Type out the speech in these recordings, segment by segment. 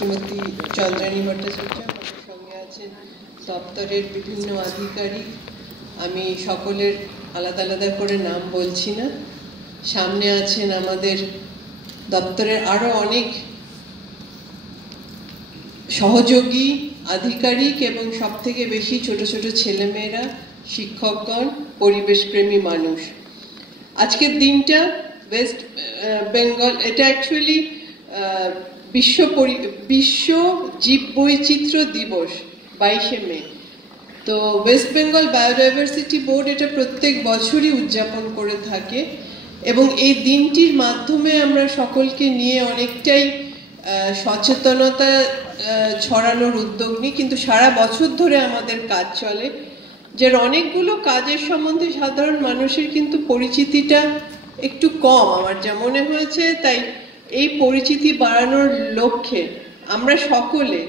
শ্রীমতী চন্দ্রানী ভট্টাচার্য, আমাদের সঙ্গে আছেন দপ্তরের বিভিন্ন আধিকারিক। আমি সকলের আলাদা আলাদা করে নাম বলছি না। সামনে আছেন আমাদের দপ্তরের আরো অনেক সহযোগী আধিকারিক এবং সবথেকে বেশি ছোট ছোট ছেলেমেয়েরা, শিক্ষকগণ, পরিবেশপ্রেমী মানুষ। আজকের দিনটা ওয়েস্ট বেঙ্গল, এটা অ্যাকচুয়ালি বিশ্ব জীববৈচিত্র্য দিবস 22শে মে। তো ওয়েস্ট বেঙ্গল বায়োডাইভার্সিটি বোর্ড এটা প্রত্যেক বছরই উদযাপন করে থাকে এবং এই দিনটির মাধ্যমে আমরা সকলকে নিয়ে অনেকটাই সচেতনতা ছড়ানোর উদ্যোগ নিই। কিন্তু সারা বছর ধরে আমাদের কাজ চলে, যার অনেকগুলো কাজের সম্বন্ধে সাধারণ মানুষের কিন্তু পরিচিতিটা একটু কম আমার যা মনে হয়েছে। তাই এই পরিচিতি বাড়ানোর লক্ষ্যে আমরা সকলে,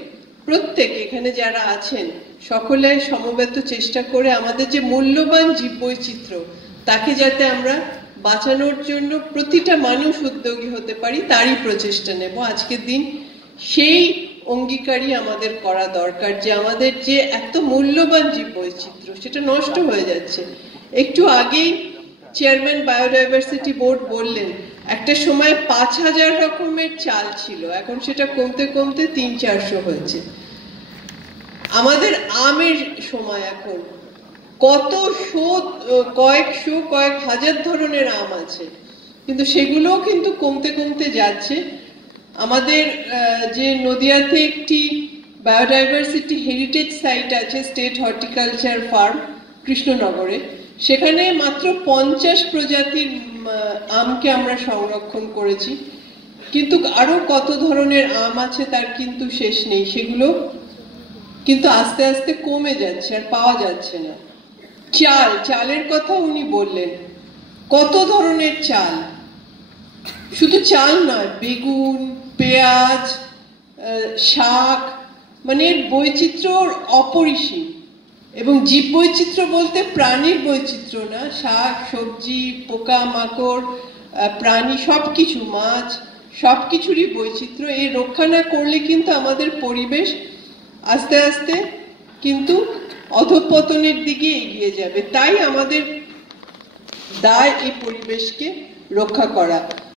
প্রত্যেক এখানে যারা আছেন সকলে সমবেত চেষ্টা করে আমাদের যে মূল্যবান জীববৈচিত্র্য তাকে যাতে আমরা বাঁচানোর জন্য প্রতিটা মানুষ উদ্যোগী হতে পারি তারই প্রচেষ্টা নেব। আজকের দিন সেই অঙ্গীকারই আমাদের করা দরকার যে আমাদের যে এত মূল্যবান জীববৈচিত্র্য সেটা নষ্ট হয়ে যাচ্ছে। একটু আগেই চেয়ারম্যান বায়োডাইভার্সিটি বোর্ড বললেন একটা সময় 5000 রকমের চাল ছিল, এখন সেটা কমতে কমতে 300-400 হয়েছে। আমাদের আমের সময় এখন কয়েক হাজার ধরনের আম আছে, কিন্তু সেগুলোও কিন্তু কমতে কমতে যাচ্ছে। আমাদের যে নদিয়াতে একটি বায়োডাইভার্সিটি হেরিটেজ সাইট আছে, স্টেট হর্টিকালচার ফার্ম কৃষ্ণনগরে, সেখানে মাত্র 50 প্রজাতির আমকে আমরা সংরক্ষণ করেছি, কিন্তু আরো কত ধরনের আম আছে তার কিন্তু শেষ নেই। সেগুলো কিন্তু আস্তে আস্তে কমে যাচ্ছে, আর পাওয়া যাচ্ছে না। চালের কথা উনি বললেন, কত ধরনের চাল, শুধু চাল নয়, বেগুন, পেঁয়াজ, শাক, মানে এর বৈচিত্র্য অপরিসীম। এবং জীববৈচিত্র্য বলতে প্রাণীর বৈচিত্র্য না, শাক সবজি, পোকা মাকড়, প্রাণী, সবকিছু, মাছ, সবকিছুরই বৈচিত্র্য। এই রক্ষা না করলে কিন্তু আমাদের পরিবেশ আস্তে আস্তে কিন্তু অধঃপতনের দিকে এগিয়ে যাবে। তাই আমাদের দায় এই পরিবেশকে রক্ষা করা।